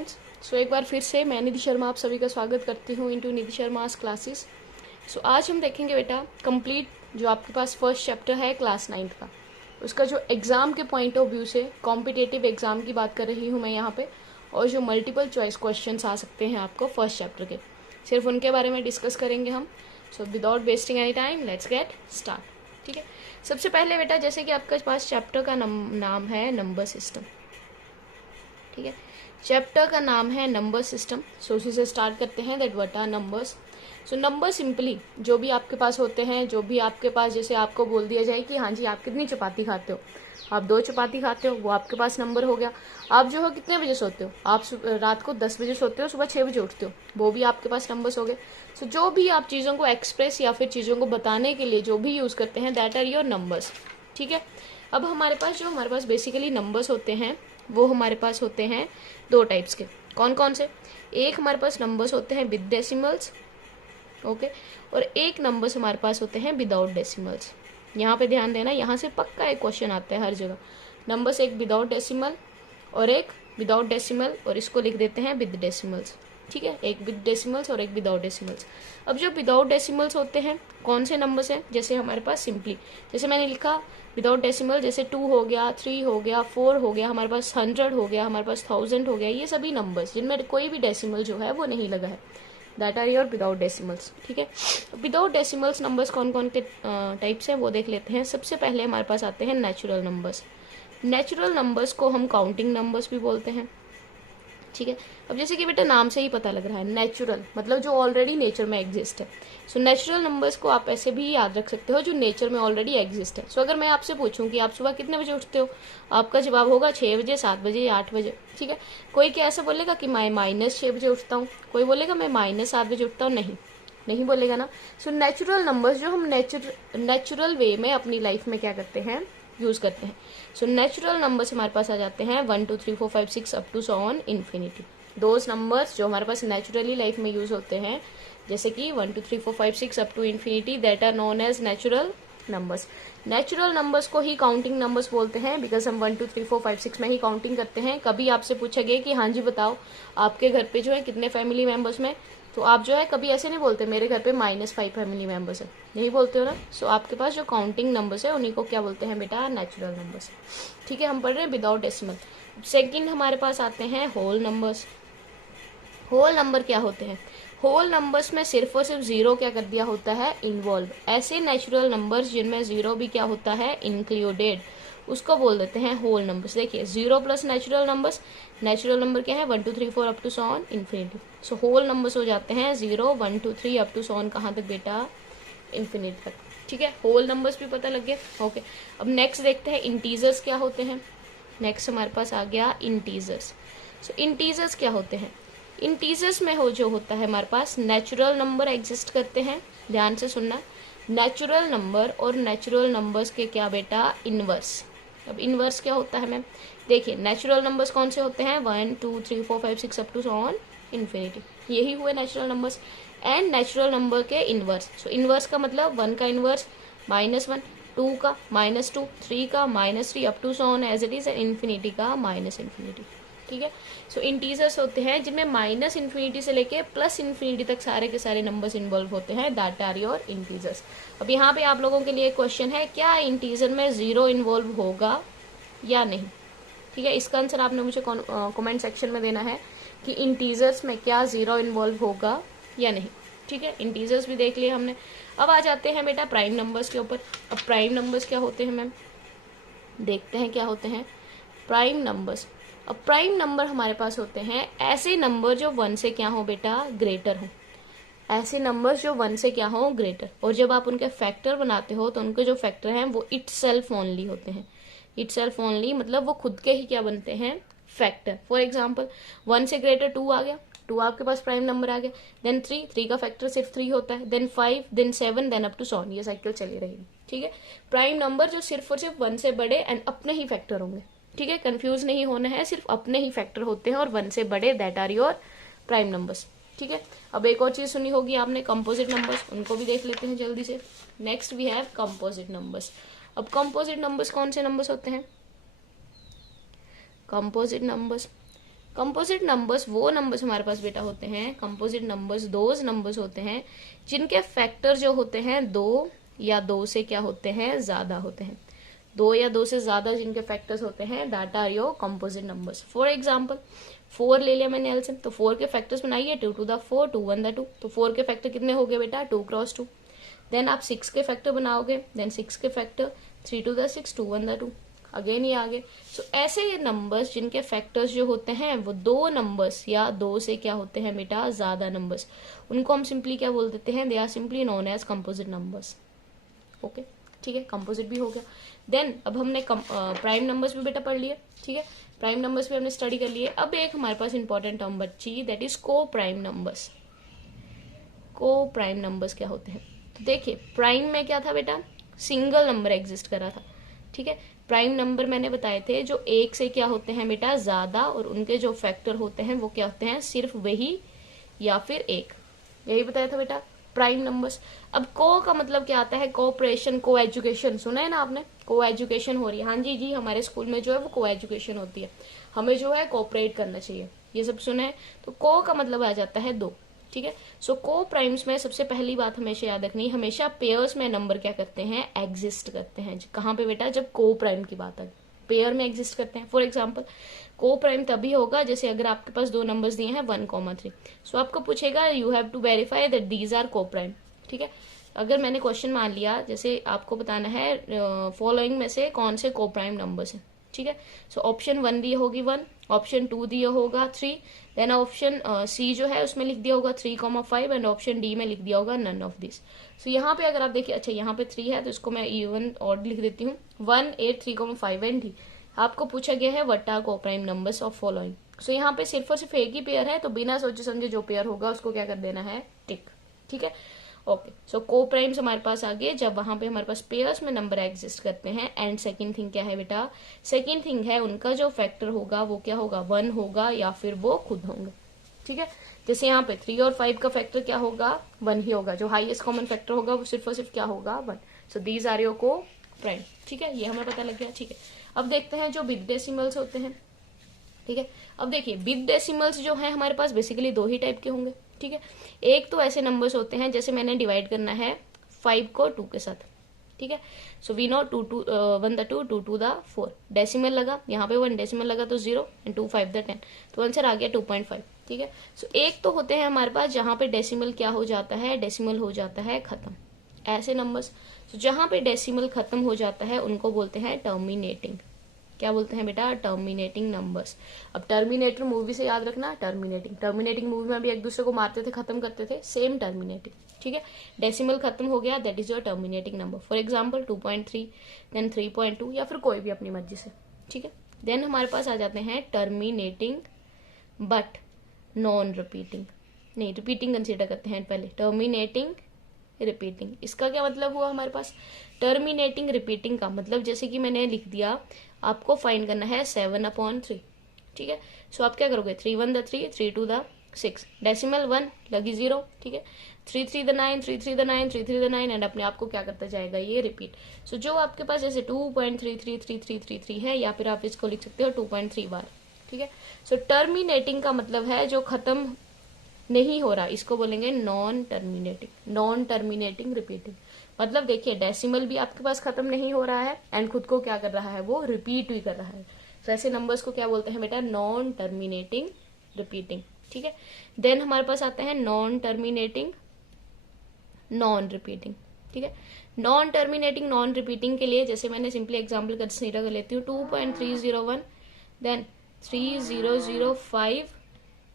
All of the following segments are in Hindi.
स्टूडेंट्स। सो एक बार फिर से मैं निधि शर्मा आप सभी का स्वागत करती हूँ इनटू निधि शर्मास क्लासेस। सो आज हम देखेंगे बेटा कंप्लीट जो आपके पास फर्स्ट चैप्टर है क्लास 9th का, उसका जो एग्ज़ाम के पॉइंट ऑफ व्यू से कॉम्पिटेटिव एग्ज़ाम की बात कर रही हूँ मैं यहाँ पे, और जो मल्टीपल चॉइस क्वेश्चंस आ सकते हैं आपको फर्स्ट चैप्टर के, सिर्फ उनके बारे में डिस्कस करेंगे हम। So without wasting any time let's get start. ठीक है, सबसे पहले बेटा जैसे कि आपके पास चैप्टर का नाम है नंबर सिस्टम। ठीक है, चैप्टर का नाम है नंबर सिस्टम। सो उसी से स्टार्ट करते हैं, that what are numbers. So number simply जो भी आपके पास होते हैं, जो भी आपके पास, जैसे आपको बोल दिया जाए कि हाँ जी आप कितनी चपाती खाते हो, आप 2 चपाती खाते हो, वो आपके पास नंबर हो गया। आप जो है कितने बजे सोते हो, आप रात को 10 बजे सोते हो, सुबह 6 बजे उठते हो, वो भी आपके पास नंबर्स हो गए। सो जो भी आप चीज़ों को एक्सप्रेस या फिर चीज़ों को बताने के लिए जो भी यूज़ करते हैं, दैट आर योर नंबर्स। ठीक है, अब हमारे पास बेसिकली नंबर्स होते हैं, वो हमारे पास होते हैं 2 टाइप्स के। कौन कौन से? एक हमारे पास नंबर्स होते हैं विद डेसिमल्स, ओके, और एक नंबर्स हमारे पास होते हैं विदाउट डेसिमल्स। यहाँ पे ध्यान देना, यहाँ से पक्का एक क्वेश्चन आता है हर जगह। नंबर्स एक विदाउट डेसिमल और एक विदाउट डेसिमल, और इसको लिख देते हैं विद डेसिमल्स। ठीक है, एक विद डेसिमल्स और एक विदाउट डेसिमल्स। अब जो विदाउट डेसिमल्स होते हैं कौन से नंबर्स हैं? जैसे हमारे पास सिंपली, जैसे मैंने लिखा विदाउट डेसिमल, जैसे 2 हो गया, 3 हो गया, 4 हो गया, हमारे पास 100 हो गया, हमारे पास 1000 हो गया, ये सभी नंबर्स जिनमें कोई भी डेसिमल जो है वो नहीं लगा है, that are your without decimals. ठीक है, विदाउट डेसिमल्स नंबर्स कौन कौन के टाइप्स हैं वो देख लेते हैं। सबसे पहले हमारे पास आते हैं नेचुरल नंबर्स। नेचुरल नंबर्स को हम काउंटिंग नंबर्स भी बोलते हैं। ठीक है, अब जैसे कि बेटा नाम से ही पता लग रहा है, नेचुरल मतलब जो ऑलरेडी नेचर में एग्जिस्ट है। सो नेचुरल नंबर्स को आप ऐसे भी याद रख सकते हो जो नेचर में ऑलरेडी एग्जिस्ट है। सो अगर मैं आपसे पूछूं कि आप सुबह कितने बजे उठते हो, आपका जवाब होगा 6 बजे, 7 बजे या 8 बजे। ठीक है, कोई क्या ऐसा बोलेगा कि मैं -6 बजे उठता हूँ, कोई बोलेगा मैं -7 बजे उठता हूँ, नहीं बोलेगा ना। सो नेचुरल नंबर्स जो हम नेचुरल वे में अपनी लाइफ में क्या करते हैं, यूज करते हैं। सो नेचुरल नंबर्स हमारे पास आ जाते हैं 1 2 3 4 5 6 up to so on infinity. Those numbers जो हमारे पास नेचुरली लाइफ में यूज होते हैं, जैसे कि 1 2 3 4 5 6 up to infinity, that are known as natural numbers. Natural numbers को ही काउंटिंग नंबर्स बोलते हैं, बिकॉज हम 1 2 3 4 5 6 में ही काउंटिंग करते हैं। कभी आपसे पूछा गया कि हाँ जी बताओ आपके घर पे जो है कितने फैमिली मेंबर्स में, तो आप जो है कभी ऐसे नहीं बोलते मेरे घर पे -5 फैमिली मेंबर्स है, नहीं बोलते हो ना। सो आपके पास जो काउंटिंग नंबर्स है उन्हीं को क्या बोलते हैं बेटा, नेचुरल नंबर्स। ठीक है, हम पढ़ रहे हैं विदाउट डेसिमल। सेकंड हमारे पास आते हैं होल नंबर्स। होल नंबर क्या होते हैं? होल नंबर्स में सिर्फ और सिर्फ जीरो क्या कर दिया होता है, इन्वॉल्व। ऐसे नेचुरल नंबर्स जिनमें जीरो भी क्या होता है, इंक्लूडेड, उसको बोल देते हैं होल नंबर्स। देखिए 0 plus natural numbers, natural number क्या है 1 2 3 4 up to so on infinity. So whole numbers हो जाते हैं 0 1 2 3 अप टू सो ऑन, कहाँ तक बेटा, इन्फिनिटी तक। ठीक है, होल नंबर्स भी पता लग गया। ओके, अब नेक्स्ट देखते हैं इंटीजर्स क्या होते हैं। नेक्स्ट हमारे पास आ गया इंटीजर्स। सो इंटीजर्स क्या होते हैं? इंटीजर्स में जो होता है हमारे पास नेचुरल नंबर एग्जिस्ट करते हैं। ध्यान से सुनना, नेचुरल नंबर और नेचुरल नंबर्स के क्या बेटा, इनवर्स। अब इनवर्स क्या होता है मैम? देखिए नेचुरल नंबर्स कौन से होते हैं, 1 2 3 4 5 6 up to so on infinity, यही हुए natural numbers. And natural number के इनवर्स। सो इनवर्स का मतलब 1 का इनवर्स -1, 2 का -2, 3 का -3 up to so on as it is, and infinity का -इन्फिनिटी। ठीक है, सो इंटीजर्स होते हैं जिनमें -इन्फिनिटी से लेके +इन्फिनिटी तक सारे के सारे नंबर्स इन्वॉल्व होते हैं, दैट आर योर इंटीजर्स। अब यहाँ पे आप लोगों के लिए क्वेश्चन है, क्या इंटीजर में 0 इन्वॉल्व होगा या नहीं? ठीक है, इसका आंसर आपने मुझे कमेंट सेक्शन में देना है कि इंटीजर्स में क्या 0 इन्वॉल्व होगा या नहीं। ठीक है, इंटीजर्स भी देख लिए हमने। अब आ जाते हैं बेटा प्राइम नंबर्स के ऊपर। अब प्राइम नंबर्स क्या होते हैं मैम, देखते हैं क्या होते हैं प्राइम नंबर्स। अब प्राइम नंबर हमारे पास होते हैं ऐसे नंबर जो 1 से क्या हो बेटा, ग्रेटर हो। ऐसे नंबर्स जो 1 से क्या हो, ग्रेटर, और जब आप उनके फैक्टर बनाते हो तो उनके जो फैक्टर हैं वो इटसेल्फ ओनली होते हैं। इटसेल्फ ओनली मतलब वो खुद के ही क्या बनते हैं, फैक्टर। फॉर एग्जाम्पल 1 से ग्रेटर 2 आ गया, 2 आपके पास प्राइम नंबर आ गया। देन 3 का फैक्टर सिर्फ 3 होता है, then 5, then 7, then up to so on, ये साइकिल चली रहेगी। ठीक है, प्राइम नंबर जो सिर्फ और सिर्फ 1 से बड़े एंड अपने ही फैक्टर होंगे। ठीक है, कंफ्यूज नहीं होना है, सिर्फ अपने ही फैक्टर होते हैं और 1 से बड़े, that are your prime numbers. ठीक है, अब एक और चीज सुनी होगी आपने, कंपोजिट नंबर्स, उनको भी देख लेते हैं जल्दी से। Next we have composite numbers. अब कंपोजिट नंबर्स कौन से नंबर्स होते हैं? कंपोजिट नंबर्स कंपोजिट नंबर्स वो नंबर्स हमारे पास बेटा होते हैं, कंपोजिट नंबर्स दोज नंबर्स होते हैं जिनके फैक्टर जो होते हैं 2 या 2 से क्या होते हैं, ज्यादा होते हैं। 2 या 2 से ज्यादा जिनके फैक्टर्स होते हैं, that are your composite numbers. For example 4 ले लिया मैंने एलसीएम, तो 4 के फैक्टर्स बनाइए 2 to the 4, 2 1 the 2, तो 4 के फैक्टर कितने हो गए बेटा, 2 क्रॉस 2। देन आप 6 के फैक्टर बनाओगे, देन 6 के factor 3 to the 6, 2 1 the 2, again ये आगे। सो ऐसे ये नंबर्स जिनके फैक्टर्स जो होते हैं वो 2 नंबर्स या 2 से क्या होते हैं बेटा, ज्यादा नंबर्स, उनको हम सिंपली क्या बोल देते हैं, they are simply known as composite numbers. Okay, ठीक है, कंपोजिट भी हो गया। देन अब हमने प्राइम नंबर्स भी बेटा पढ़ लिए, ठीक है, प्राइम नंबर्स भी हमने स्टडी कर लिए। अब एक हमारे पास इंपॉर्टेंट टर्म बची, दैट इज को प्राइम नंबर्स। को प्राइम नंबर्स क्या होते हैं, तो देखिए प्राइम में क्या था बेटा, सिंगल नंबर एग्जिस्ट कर रहा था, ठीक है। प्राइम नंबर मैंने बताए थे जो 1 से क्या होते हैं बेटा, ज्यादा, और उनके जो फैक्टर होते हैं वो क्या होते हैं, सिर्फ वही या फिर 1, यही बताया था बेटा प्राइम नंबर्स। अब को का मतलब क्या आता है, कोऑपरेशन, को एजुकेशन, सुना है ना आपने, को एजुकेशन हो रही है, हाँ जी जी, हमारे स्कूल में जो है वो को एजुकेशन होती है, हमें जो है कोऑपरेट करना चाहिए, ये सब सुना है। तो को का मतलब आ जाता है 2, ठीक है। सो को प्राइम्स में सबसे पहली बात हमेशा याद रखनी, हमेशा पेयर्स में नंबर क्या करते हैं, एग्जिस्ट करते हैं। कहाँ पे बेटा, जब को प्राइम की बात है, पेयर में एग्जिस्ट करते हैं। फॉर एग्जाम्पल को प्राइम तभी होगा जैसे अगर आपके पास 2 नंबर्स दिए हैं 1, 3, सो आपको पूछेगा you have to verify that these are co prime, ठीक है। अगर मैंने क्वेश्चन मान लिया, जैसे आपको बताना है फॉलोइंग में से कौन से को प्राइम नंबर्स हैं, ठीक है। सो ऑप्शन 1 दी होगी 1, ऑप्शन 2 दिया होगा 3, देन ऑप्शन सी जो है उसमें लिख दिया होगा 3,5, एंड ऑप्शन डी में लिख दिया होगा नन ऑफ दिस। सो यहाँ पे अगर आप देखिए, अच्छा यहाँ पे 3 है तो इसको मैं इवन ऑड लिख देती हूँ, 1, 8, 3,5 एंड डी। आपको पूछा गया है what are co prime numbers of following. सो यहाँ पे सिर्फ और सिर्फ एक ही पेयर है, तो बिना सोचे समझे जो पेयर होगा उसको क्या कर देना है, टिक, ठीक है। ओके, सो को प्राइम्स हमारे पास आ गए जब वहां पे हमारे पास पेयर्स में नंबर एग्जिस्ट करते हैं। एंड सेकंड थिंग क्या है बेटा, सेकंड थिंग है उनका जो फैक्टर होगा वो क्या होगा, 1 होगा या फिर वो खुद होंगे, ठीक है। जैसे यहाँ पे 3 और 5 का फैक्टर क्या होगा, 1 ही होगा, जो हाईएस्ट कॉमन फैक्टर होगा वो सिर्फ और सिर्फ क्या होगा, 1। सो दीज आर योर को प्राइम, ठीक है, ये हमें पता लग गया, ठीक है। अब देखते हैं जो बिग डेसिमल्स होते हैं, ठीक है। अब देखिए बिग डेसिमल्स जो है हमारे पास बेसिकली 2 ही टाइप के होंगे, ठीक है। एक तो ऐसे नंबर्स होते हैं, जैसे मैंने डिवाइड करना है 5 को 2 के साथ, ठीक है। So we know 1 the 2, 2 to the 4, decimal लगा यहाँ पे 1, डेसिमल लगा तो 0, एंड 2 5 the 10, तो आंसर आ गया 2.5, ठीक है। सो एक तो होते हैं हमारे पास जहां पे डेसिमल क्या हो जाता है, डेसिमल हो जाता है खत्म, ऐसे नंबर्स। तो जहां पे डेसिमल खत्म हो जाता है उनको बोलते हैं टर्मिनेटिंग, क्या बोलते हैं बेटा, टर्मिनेटिंग नंबर्स। अब टर्मिनेटर मूवी से याद रखना, टर्मिनेटिंग मूवी में भी एक दूसरे को मारते थे, खत्म करते थे, सेम टर्मिनेटिंग, ठीक है। डेसिमल खत्म हो गया, that is your terminating number. For example 2.3, then 3.2, या फिर कोई भी अपनी मर्जी से, ठीक है। देन हमारे पास आ जाते हैं टर्मिनेटिंग बट नॉन रिपीटिंग, नहीं रिपीटिंग कंसिडर करते हैं पहले, टर्मिनेटिंग रिपीटिंग। इसका क्या मतलब हुआ हमारे पास, टर्मिनेटिंग रिपीटिंग का मतलब जैसे कि मैंने लिख दिया, आपको फाइंड करना है 7/3, ठीक है। सो आप क्या करोगे, 3 1 the 3, 3 2 the 6, डेसिमल 1 लगी 0, ठीक है। 3 3 the 9, 3 3 the 9, 3 3 the 9, एंड अपने आप को क्या करता जाएगा, ये रिपीट। सो जो आपके पास जैसे 2.333333 है, या फिर आप इसको लिख सकते हो 2.3 बार, ठीक है। सो टर्मिनेटिंग का मतलब है जो खत्म नहीं हो रहा, इसको बोलेंगे नॉन टर्मिनेटिंग रिपीटिंग। मतलब देखिए डेसिमल भी आपके पास खत्म नहीं हो रहा है, एंड खुद को क्या कर रहा है, वो रिपीट भी कर रहा है। तो ऐसे नंबर्स को क्या बोलते हैं बेटा, नॉन टर्मिनेटिंग रिपीटिंग, ठीक है। देन हमारे पास आते हैं नॉन टर्मिनेटिंग नॉन रिपीटिंग, ठीक है। नॉन टर्मिनेटिंग नॉन रिपीटिंग के लिए जैसे मैंने सिंपली एग्जाम्पल कंसीडर कर लेती हूँ, 2.301, देन 3005,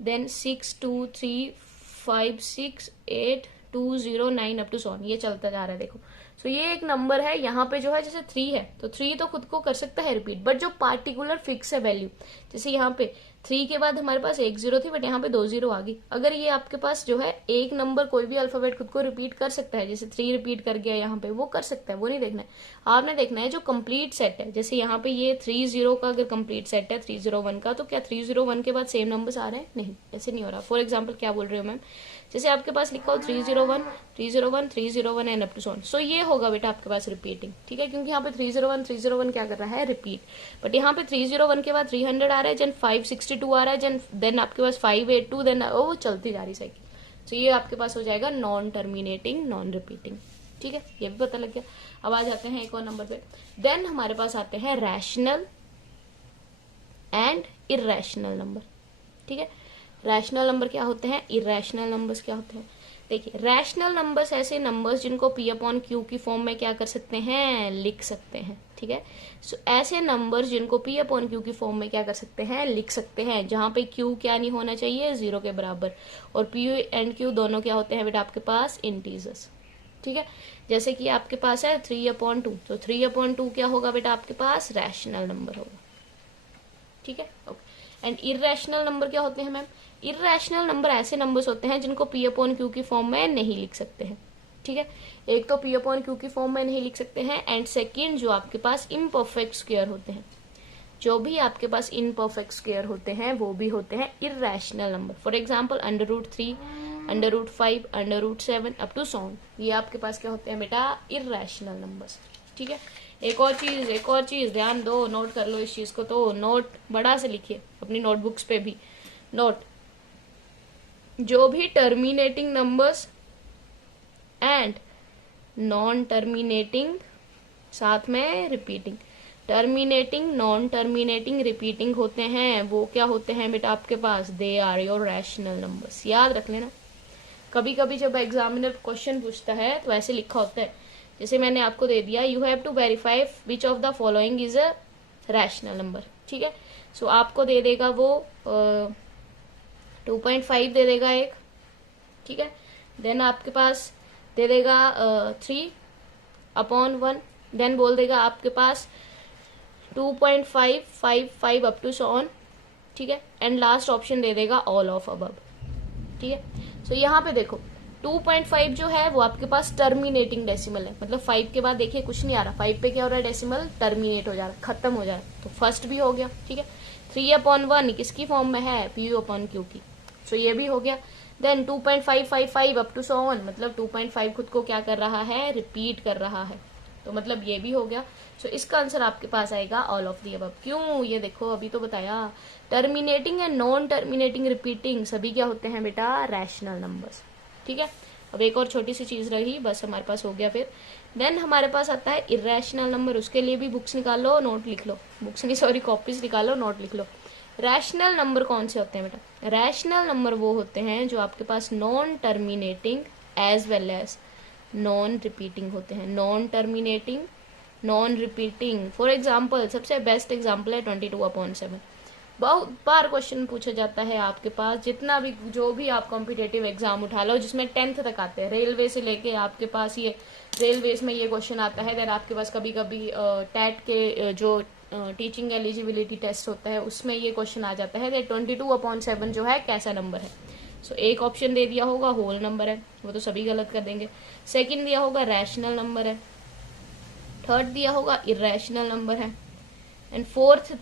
देन 623568209 अप टू 100, ये चलता जा रहा है देखो। सो ये एक नंबर है, यहाँ पे जो है जैसे 3 है तो 3 तो खुद को कर सकता है रिपीट, बट जो पार्टिकुलर फिक्स है वैल्यू, जैसे यहाँ पे 3 के बाद हमारे पास 1 0 थी, बट यहाँ पे 2 0 आ गई। अगर ये आपके पास जो है एक नंबर कोई भी अल्फाबेट खुद को रिपीट कर सकता है, जैसे 3 रिपीट कर गया यहाँ पे, वो कर सकता है, वो नहीं देखना है। आपने देखना है जो कंप्लीट सेट है, जैसे यहाँ पे ये 30 का अगर कंप्लीट सेट है 301 का, तो क्या 301 के बाद सेम नंबर्स आ रहे हैं, नहीं, ऐसे नहीं हो रहा। फॉर एग्जाम्पल क्या बोल रही हूँ मैम, जैसे आपके पास लिखा हो 301 301 301 एंड अप टू सो, सो ये होगा बेटा आपके पास रिपीटिंग, ठीक है, क्योंकि यहाँ पे 301 क्या कर रहा है, रिपीट। बट यहाँ पे 301 के बाद 300 आ रहा है, देन 562 आ रहा है, देन आपके पास 582, देन वो चलती जा रही साइकिल। तो ये आपके पास हो जाएगा नॉन टर्मिनेटिंग नॉन रिपीटिंग, ठीक है, ये भी पता लग गया। अब आ जाते हैं एक और नंबर पे। देन हमारे पास आते हैं रैशनल एंड इरेशनल नंबर, ठीक है। रैशनल नंबर क्या होते हैं, इरेशनल नंबर्स क्या होते हैं। देखिए, रैशनल नंबर्स ऐसे नंबर्स जिनको P अपॉन Q की फॉर्म में क्या कर सकते हैं, लिख सकते हैं, ठीक है। सो ऐसे नंबर्स जिनको P अपॉन Q की फॉर्म में क्या कर सकते हैं, लिख सकते हैं, जहां पे Q क्या नहीं होना चाहिए, 0 के बराबर, और P एंड Q दोनों क्या होते हैं बेटा आपके पास, इंटीजर्स, ठीक है। जैसे कि आपके पास है 3/2, तो 3/2 क्या होगा बेटा आपके पास, रैशनल नंबर होगा, ठीक है, ओके। एंड इरेशनल नंबर क्या होते हैं मैम, इरेशनल नंबर ऐसे नंबर्स होते हैं जिनको P अपॉन Q की फॉर्म में नहीं लिख सकते हैं, ठीक है। एक तो P अपॉन Q की फॉर्म में नहीं लिख सकते हैं, एंड सेकेंड जो आपके पास इम्परफेक्ट स्क्वायर होते हैं, जो भी आपके पास इम्परफेक्ट स्क्वायर होते हैं वो भी होते हैं irrational number. For example √3, √5, √7 up to so, ये आपके पास क्या होते हैं बेटा, इरेशनल नंबर्स, ठीक है। एक और चीज ध्यान दो, नोट कर लो इस चीज को, तो नोट बड़ा से लिखिए अपनी नोटबुक्स पे भी। नोट, जो भी terminating numbers and non terminating, साथ में repeating, terminating, non terminating, repeating होते हैं, वो क्या होते हैं बेटा आपके पास, they are your rational numbers. याद रख लेना, कभी कभी जब एग्जामिनर क्वेश्चन पूछता है तो ऐसे लिखा होता है, जैसे मैंने आपको दे दिया, you have to verify which of the following is a rational number, ठीक है। सो आपको दे देगा वो 2.5 दे देगा एक, ठीक है। देन आपके पास दे देगा 3/1, देन बोल देगा आपके पास 2.555 अप टू सो ऑन, ठीक है, एंड लास्ट ऑप्शन दे देगा ऑल ऑफ अबव, ठीक है। सो यहाँ पे देखो 2.5 जो है वो आपके पास टर्मिनेटिंग डेसिमल है, मतलब 5 के बाद देखिए कुछ नहीं आ रहा, 5 पे क्या हो रहा है, डेसिमल टर्मिनेट हो जा रहा है, खत्म हो जा रहा है, तो फर्स्ट भी हो गया, ठीक है। 3/1 किसकी फॉर्म में है, P अपॉन Q की, सो ये भी हो गया। Then 2.555 up to so on, मतलब 2.5 खुद को क्या कर रहा है, रिपीट कर रहा है, तो मतलब ये भी हो गया। सो इसका आंसर आपके पास आएगा ऑल ऑफ दी अबव। क्यों, ये देखो अभी तो बताया, terminating and non terminating, repeating सभी क्या होते हैं बेटा, रैशनल नंबर्स, ठीक है। अब एक और छोटी सी चीज रही, बस हमारे पास हो गया फिर। देन हमारे पास आता है इरेशनल नंबर, उसके लिए भी बुक्स निकालो, नोट लिख लो, बुक्स नहीं सॉरी कॉपीज निकालो, नोट लिख लो। रैशनल नंबर कौन से होते हैं बेटा, रैशनल नंबर वो होते हैं जो आपके पास non terminating as well as non repeating होते हैं, non terminating non repeating. For example सबसे बेस्ट एग्जाम्पल है 22/7, बहुत बार क्वेश्चन पूछा जाता है आपके पास, जितना भी जो भी आप कॉम्पिटेटिव एग्जाम उठा लो जिसमें 10th तक आते हैं, रेलवे से लेके आपके पास ये रेलवेज में ये क्वेश्चन आता है। देन आपके पास कभी कभी टैट के जो टीचिंग एलिजिबिलिटी टेस्ट होता है उसमें ये क्वेश्चन आ जाता है 22/7 जो है कैसा नंबर है। सो एक ऑप्शन दे दिया होगा होल नंबर है, वो तो सभी गलत कर देंगे। सेकंड दिया होगा रैशनल नंबर है, थर्ड दिया होगा इरेशनल नंबर है, एंड फोर्थ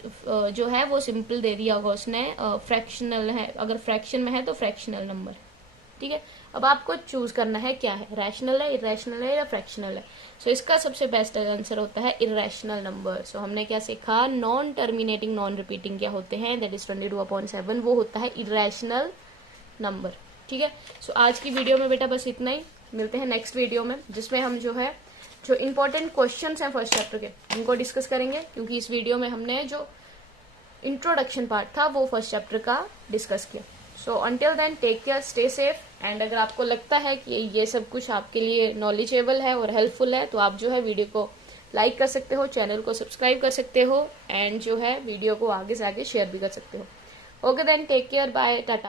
जो है वो सिंपल दे दिया होगा उसने, फ्रैक्शनल है, अगर फ्रैक्शन में है तो फ्रैक्शनल नंबर, ठीक है। अब आपको चूज करना है क्या है, रैशनल है, इरेशनल है या फ्रैक्शनल है। सो इसका सबसे बेस्ट आंसर होता है इरेशनल नंबर। सो हमने क्या सीखा, नॉन टर्मिनेटिंग नॉन रिपीटिंग क्या होते हैं, दैट इज 22/7, वो होता है इरेशनल नंबर, ठीक है। सो आज की वीडियो में बेटा बस इतना ही, मिलते हैं नेक्स्ट वीडियो में जिसमें हम जो है जो इंपॉर्टेंट क्वेश्चंस हैं फर्स्ट चैप्टर के उनको डिस्कस करेंगे, क्योंकि इस वीडियो में हमने जो इंट्रोडक्शन पार्ट था वो फर्स्ट चैप्टर का डिस्कस किया। So until then take care, stay safe, and अगर आपको लगता है कि ये सब कुछ आपके लिए नॉलेजेबल है और हेल्पफुल है तो आप जो है वीडियो को लाइक कर सकते हो, चैनल को सब्सक्राइब कर सकते हो, एंड जो है वीडियो को आगे से आगे शेयर भी कर सकते हो। Okay then, take care, bye, Tata.